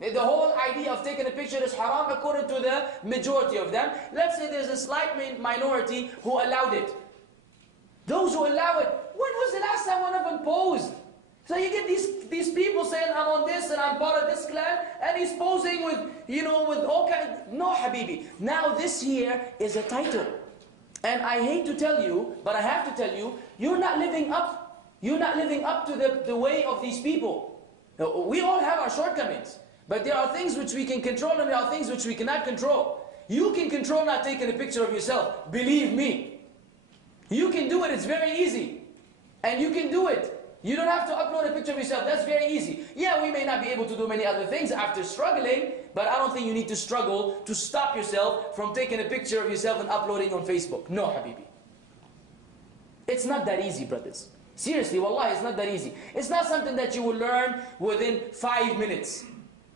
The whole idea of taking a picture is haram according to the majority of them. Let's say there's a slight minority who allowed it. Those who allow it, when was the last time one of them posed? So you get these people saying, I'm on this and I'm part of this clan, and he's posing with, with all kinds. No, Habibi. Now this here is a title. And I hate to tell you, but I have to tell you, you're not living up. You're not living up to the way of these people. We all have our shortcomings. But there are things which we can control and there are things which we cannot control. You can control not taking a picture of yourself. Believe me. You can do it. It's very easy. And you can do it. You don't have to upload a picture of yourself. That's very easy. Yeah, we may not be able to do many other things after struggling, but I don't think you need to struggle to stop yourself from taking a picture of yourself and uploading on Facebook. No, Habibi. It's not that easy, brothers. Seriously, wallahi, it's not that easy. It's not something that you will learn within 5 minutes.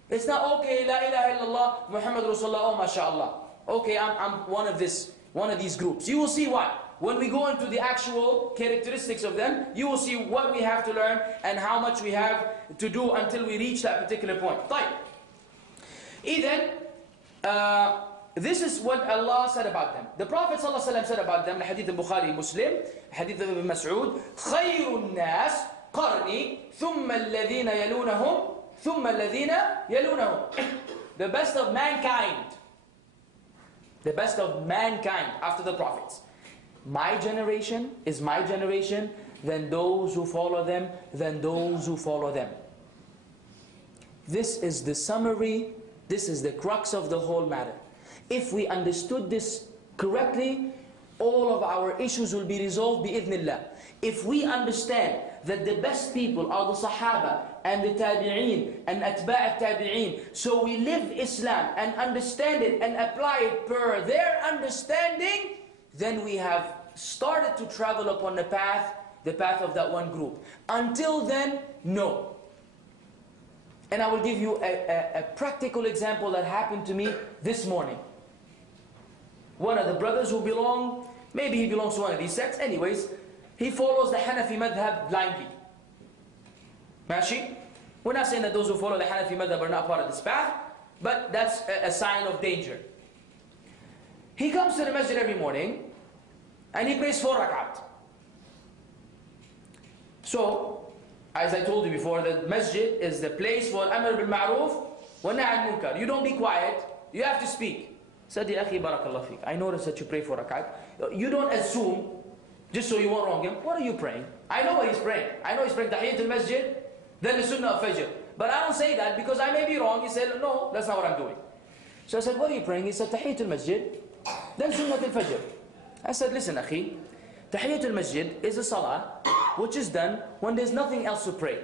It's not, okay, la ilaha illallah, Muhammad Rasulullah, oh mashallah. Okay, I'm one of these groups. You will see what? When we go into the actual characteristics of them, you will see what we have to learn and how much we have to do until we reach that particular point. طيب. Then, this is what Allah said about them. The Prophet ﷺ said about them, the hadith al-Bukhari Muslim, hadith of Ibn Mas'ud, خَيْرُ النَّاسِ قَرْنِي ثُمَّ الَّذِينَ يَلُونَهُمْ ثُمَّ الَّذِينَ يَلُونَهُمْ. The best of mankind. The best of mankind after the prophets. My generation is my generation, then those who follow them, then those who follow them. This is the summary, this is the crux of the whole matter. If we understood this correctly, all of our issues will be resolved bi-idhnillah. If we understand that the best people are the Sahaba and the Tabi'een and Atba' al-Tabi'een, so we live Islam and understand it and apply it per their understanding, then we have started to travel upon the path of that one group. Until then, no. And I will give you a practical example that happened to me this morning. One of the brothers who belong, maybe he belongs to one of these sects, anyways, he follows the Hanafi madhab blindly. Mashi? We're not saying that those who follow the Hanafi madhab are not part of this path, but that's a sign of danger. He comes to the masjid every morning, and he prays 4 rak'at. So, as I told you before, the masjid is the place for amr bil ma'ruf wa nahy al munkar. You don't be quiet, you have to speak. Said, Ya akhi, barakallah fiqh, I noticed that you pray 4 rak'at. You don't assume, just so you won't wrong him, what are you praying? I know what he's praying. I know he's praying Tahiyatul Masjid, then the Sunnah of Fajr. But I don't say that because I may be wrong. He said, no, that's not what I'm doing. So I said, what are you praying? He said, Tahiyatul Masjid, then Sunnah al-Fajr. I said, listen, akhi, Tahiyatul Masjid is a salah which is done when there's nothing else to pray.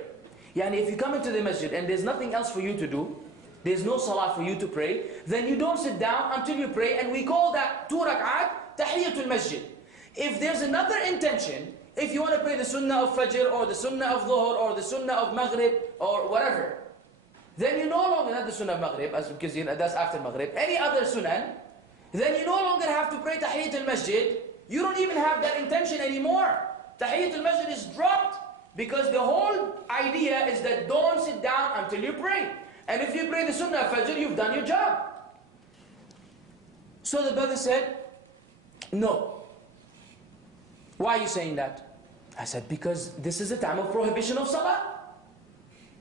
Yani if you come into the masjid and there's nothing else for you to do, there's no salah for you to pray, then you don't sit down until you pray, and we call that 2 rak'at Tahiyatul Masjid. If there's another intention, if you want to pray the Sunnah of Fajr or the Sunnah of Dhuhr or the Sunnah of Maghrib or whatever, then you no longer, not the Sunnah of Maghrib, because that's after Maghrib, any other Sunnah, then you no longer have to pray Tahiyatul Masjid. You don't even have that intention anymore. Tahiyatul Masjid is dropped because the whole idea is that don't sit down until you pray. And if you pray the Sunnah of Fajr, you've done your job. So the brother said, no. Why are you saying that? I said, because this is a time of prohibition of Salah.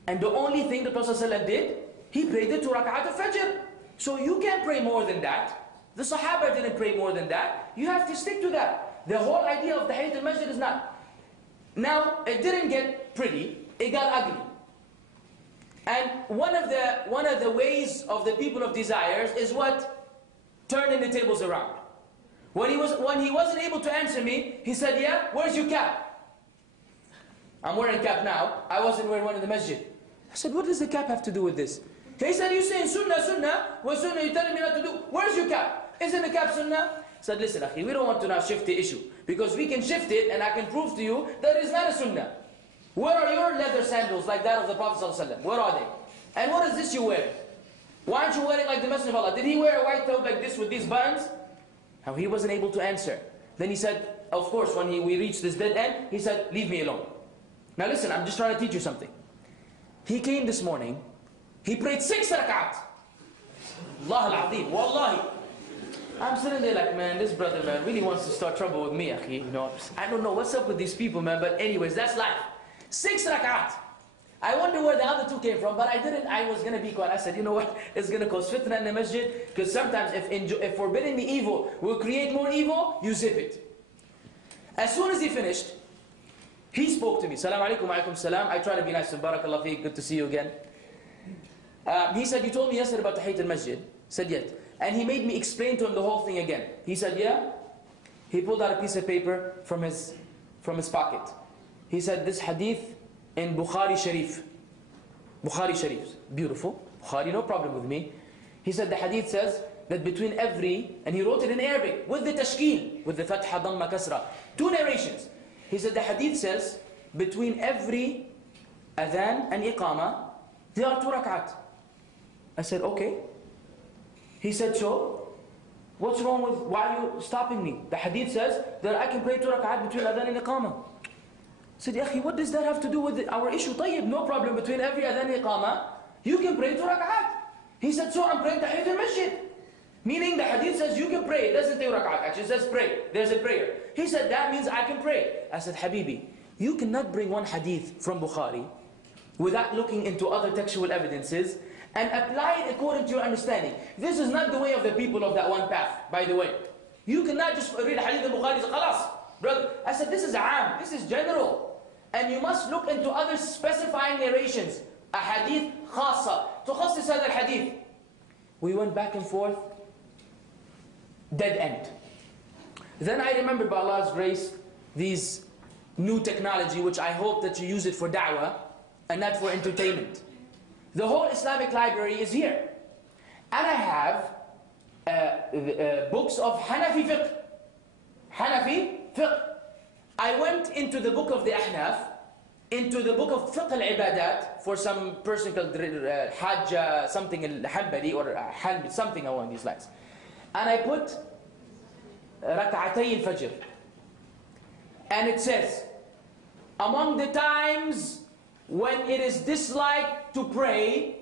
And the only thing the Prophet ﷺ did, he prayed the 2 rak'at of Fajr. So you can't pray more than that. The Sahaba didn't pray more than that. You have to stick to that. The whole idea of Tahiyatul Masjid is not. Now, it didn't get pretty, it got ugly. And one of the ways of the people of desires is what? Turning the tables around. When he wasn't able to answer me, he said, yeah, where's your cap? I'm wearing a cap now. I wasn't wearing one in the masjid. I said, what does the cap have to do with this? He said, you're saying sunnah, what sunnah you're telling me not to do? Where's your cap? Isn't the cap sunnah? I said, listen, akhi, we don't want to now shift the issue. Because we can shift it and I can prove to you that it's not a sunnah. Where are your leather sandals like that of the Prophet ﷺ? Where are they? And what is this you wear? Why aren't you wearing like the Messenger of Allah? Did he wear a white coat like this with these buttons? How he wasn't able to answer. Then he said, of course, when we reached this dead end, he said, leave me alone. Now listen, I'm just trying to teach you something. He came this morning He prayed 6 rak'at. Allah al-Azim, wallahi. I'm sitting there like, man, this brother, man, really wants to start trouble with me, akhi. You know, I don't know what's up with these people, man, but anyways, that's life. 6 rak'at. I wonder where the other 2 came from, but I was going to be quiet. I said, you know what, it's going to cause fitna in the masjid, because sometimes if forbidding the evil will create more evil, you zip it. As soon as he finished, he spoke to me. Salaam alaikum, alaikum salam. I try to be nice to him. Barakallah feek, good to see you again. He said, you told me yesterday about Tahiyyat al-Masjid. Said, yes. And he made me explain to him the whole thing again. He said, yeah. He pulled out a piece of paper from his pocket. He said, this hadith in Bukhari Sharif. Bukhari Sharif. Beautiful. Bukhari, no problem with me. He said the hadith says that between every, and he wrote it in Arabic, with the tashkeel, with the fatha, dhamma, kasra. 2 narrations. He said the hadith says, between every adhan and iqama, there are 2 rak'at. I said, okay. He said, so, what's wrong with, why are you stopping me? The hadith says that I can pray 2 rak'at between adhan and iqama. I said, Akhi, what does that have to do with our issue? Tayyib, no problem, between every adhan and iqama, you can pray 2 rak'at. He said, so I'm praying Tahiyyat al-Masjid. Meaning the hadith says you can pray. It doesn't say rak'at, actually it says pray. There's a prayer. He said, that means I can pray. I said, Habibi, you cannot bring one hadith from Bukhari without looking into other textual evidences and apply it according to your understanding. This is not the way of the people of that one path, by the way. You cannot just read a hadith in Bukhari and say, khalas, brother. I said, this is aam, this is general. And you must look into other specifying narrations. A hadith khasa, tukhassis hadha al-hadith. We went back and forth, dead end. Then I remembered, by Allah's grace, these new technology, which I hope that you use it for da'wah and not for entertainment. The whole Islamic library is here. And I have books of Hanafi fiqh. Hanafi fiqh. I went into the book of the Ahnaf, into the book of fiqh al-ibadat, for some person called Hajj something al-Hanbali or Hanbali, something along these lines. And I put rak'atay al-fajr. And it says, among the times when it is disliked to pray,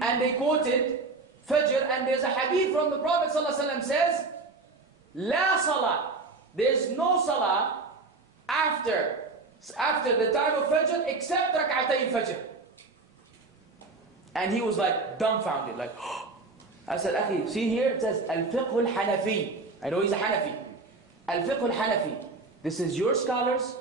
and they quoted Fajr, and there's a hadith from the Prophet ﷺ says, La salah, there's no salah after the time of Fajr except rak'atay al-Fajr. And he was like dumbfounded, like, I said, Akhi, see here, it says al-fiqh al-Hanafi. I know he's a Hanafi. Al-fiqh al-Hanafi. This is your scholars,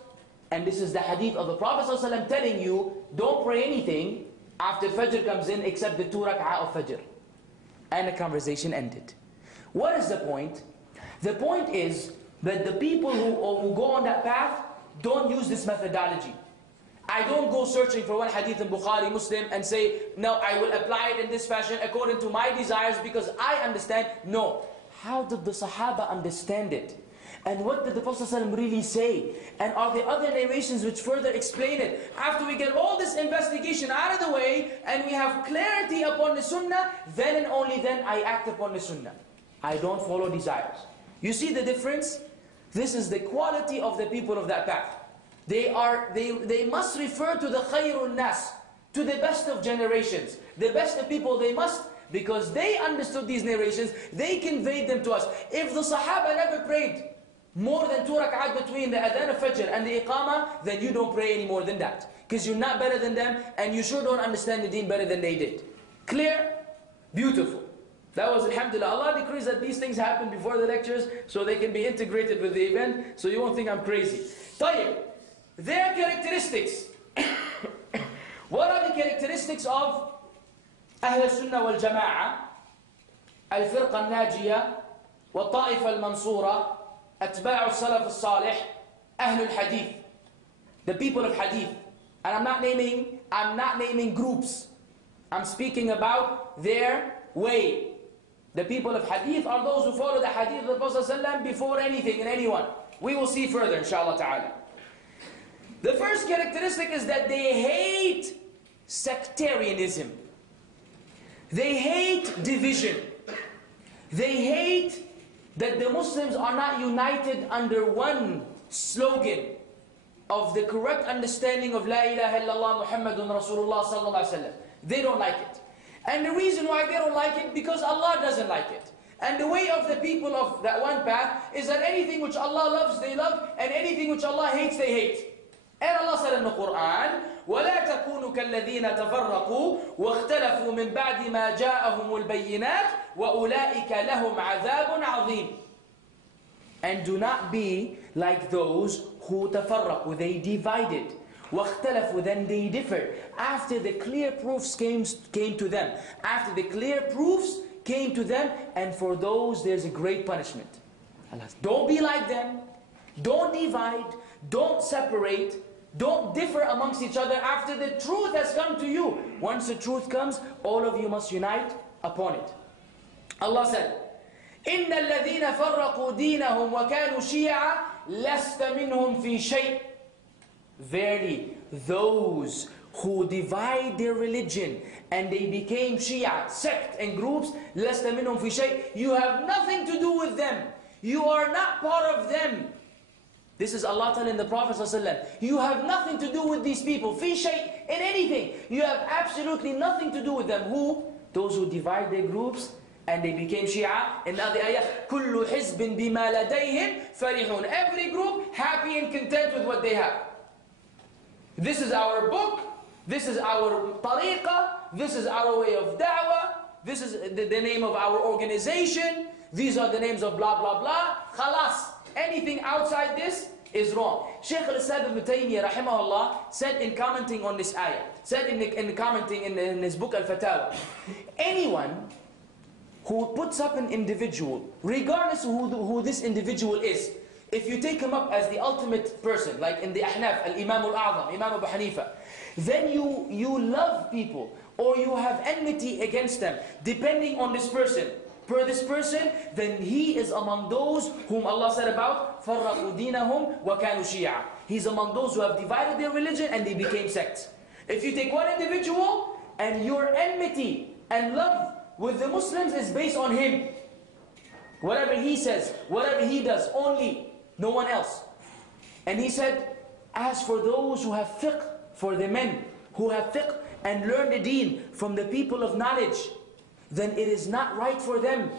and this is the hadith of the Prophet ﷺ telling you, don't pray anything after Fajr comes in except the 2 rak'ah of Fajr. And the conversation ended. What is the point? The point is that the people who go on that path don't use this methodology. I don't go searching for one hadith in Bukhari, Muslim, and say, no, I will apply it in this fashion according to my desires because I understand. No. How did the Sahaba understand it? And what did the Prophet ﷺ really say? And are there other narrations which further explain it? After we get all this investigation out of the way, and we have clarity upon the Sunnah, then and only then I act upon the Sunnah. I don't follow desires. You see the difference? This is the quality of the people of that path. They must refer to the khayrun nas, to the best of generations. The best of people, they must, because they understood these narrations, they conveyed them to us. If the Sahaba never prayed more than 2 rak'at between the adhan of Fajr and the iqamah, then you don't pray any more than that. Because you're not better than them, and you sure don't understand the deen better than they did. Clear? Beautiful. That was, alhamdulillah, Allah decrees that these things happen before the lectures, so they can be integrated with the event, so you won't think I'm crazy. Tayyib. Their characteristics. What are the characteristics of Ahl al-Sunnah wal-Jama'ah, al-Firqa al-Najiyah, wa-Ta'ifa al-Mansura, Atba'u al-Salaf al-Salih, Ahl al-Hadith, the people of Hadith. And I'm not naming groups. I'm speaking about their way. The people of Hadith are those who follow the Hadith of the Prophet ﷺ before anything and anyone. We will see further, inshallah ta'ala. The first characteristic is that they hate sectarianism. They hate division. They hate that the Muslims are not united under one slogan of the correct understanding of La ilaha illallah Muhammadun Rasulullah sallallahu alaihi wasallam. They don't like it. And the reason why they don't like it, because Allah doesn't like it. And the way of the people of that one path is that anything which Allah loves, they love, and anything which Allah hates, they hate. And Allah said in the Quran, وَلَا تَكُونُوا كَالَّذِينَ تَفَرَّقُوا وَاخْتَلَفُوا مِنْ بَعْدِ مَا جَاءَهُمُ الْبَيِّنَاتِ وَأُولَٰئِكَ لَهُمْ عَذَابٌ عَظِيمٌ. And do not be like those who تَفَرَّقُوا, they divided. وَاخْتَلَفُوا, then they differed. After the clear proofs came to them. After the clear proofs came to them, and for those there's a great punishment. Don't be like them. Don't divide. Don't separate. Don't differ amongst each other after the truth has come to you. Once the truth comes, all of you must unite upon it. Allah said, إِنَّ الَّذِينَ فَرَّقُوا دِينَهُمْ وَكَانُوا شِيَعًا لَسْتَ مِنْهُمْ فِي شَيْءٍ. Verily, those who divide their religion and they became Shia, sect and groups, لَسْتَ مِنْهُمْ فِي شَيْءٍ. You have nothing to do with them. You are not part of them. This is Allah telling the Prophet ﷺ, you have nothing to do with these people. Fi shay, in anything. You have absolutely nothing to do with them. Who? Those who divide their groups and they became Shia. In the other ayah, كُلُّ حِزْبٍ بِمَا لَدَيْهِمْ فَرِحُونَ. Every group happy and content with what they have. This is our book. This is our tariqah. This is our way of da'wah. This is the name of our organization. These are the names of blah blah blah. Khalas. Anything outside this is wrong. Shaykh al-Islam ibn Taymiyyah rahimahullah said in commenting on this ayah, said in commenting in his book al-Fatawa, anyone who puts up an individual, regardless of who this individual is, if you take him up as the ultimate person, like in the Ahnaf, al-Imam al-A'zam, Imam Abu Hanifa, then you love people, or you have enmity against them, depending on this person. Per this person, then he is among those whom Allah said about فَرَّقُوا دِينَهُمْ وَكَانُوا شِيَعًا. He's among those who have divided their religion and they became sects. If you take one individual and your enmity and love with the Muslims is based on him, whatever he says, whatever he does, only, no one else. And he said, as for those who have fiqh, for the men who have fiqh and learn the deen from the people of knowledge, then it is not right for them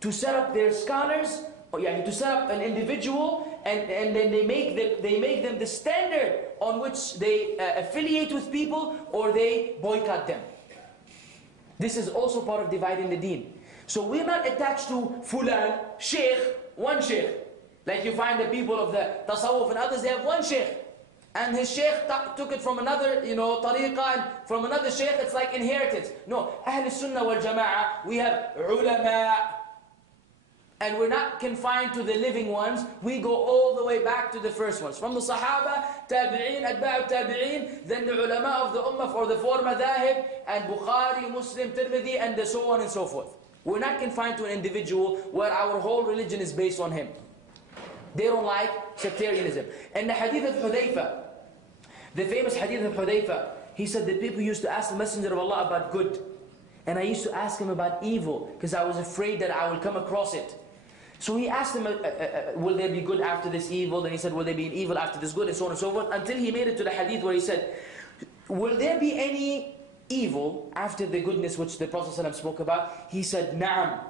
to set up their scholars, or to set up an individual, and then they make them the standard on which they affiliate with people, or they boycott them. This is also part of dividing the deen. So we're not attached to fulan, sheikh, one sheikh. Like you find the people of the tasawwuf and others, they have one sheikh. And his sheikh took it from another, tariqah, and from another sheikh, it's like inheritance. No, Ahl Sunnah wal Jama'ah, we have ulama. And we're not confined to the living ones. We go all the way back to the first ones. From the Sahaba, Tabi'een, Atba'u Tabi'een, then the ulama of the Ummah for the four madhahib, and Bukhari, Muslim, Tirmidhi, and so on and so forth. We're not confined to an individual where our whole religion is based on him. They don't like sectarianism. And the hadith of Hudayfa, the famous hadith of Hudayfa, he said that people used to ask the Messenger of Allah about good. And I used to ask him about evil, because I was afraid that I will come across it. So he asked him, will there be good after this evil? Then he said, will there be an evil after this good? And so on and so forth. Until he made it to the hadith where he said, will there be any evil after the goodness which the Prophet ﷺ spoke about? He said, Na'am.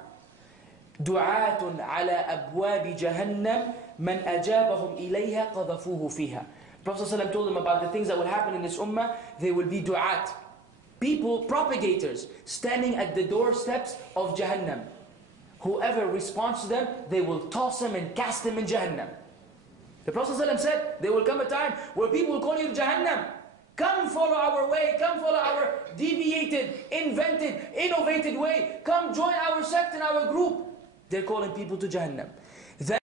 دعاة على أبواب جهنم من أجابهم إليها قذفوه فيها. Prophet ﷺ told them about the things that will happen in this ummah. They will be du'at, people, propagators, standing at the doorsteps of Jahannam. Whoever responds to them, they will toss them and cast them in Jahannam. The Prophet ﷺ said, there will come a time where people will call you to Jahannam. Come follow our way, come follow our deviated, invented, innovated way. Come join our sect and our group. They're calling people to Jahannam.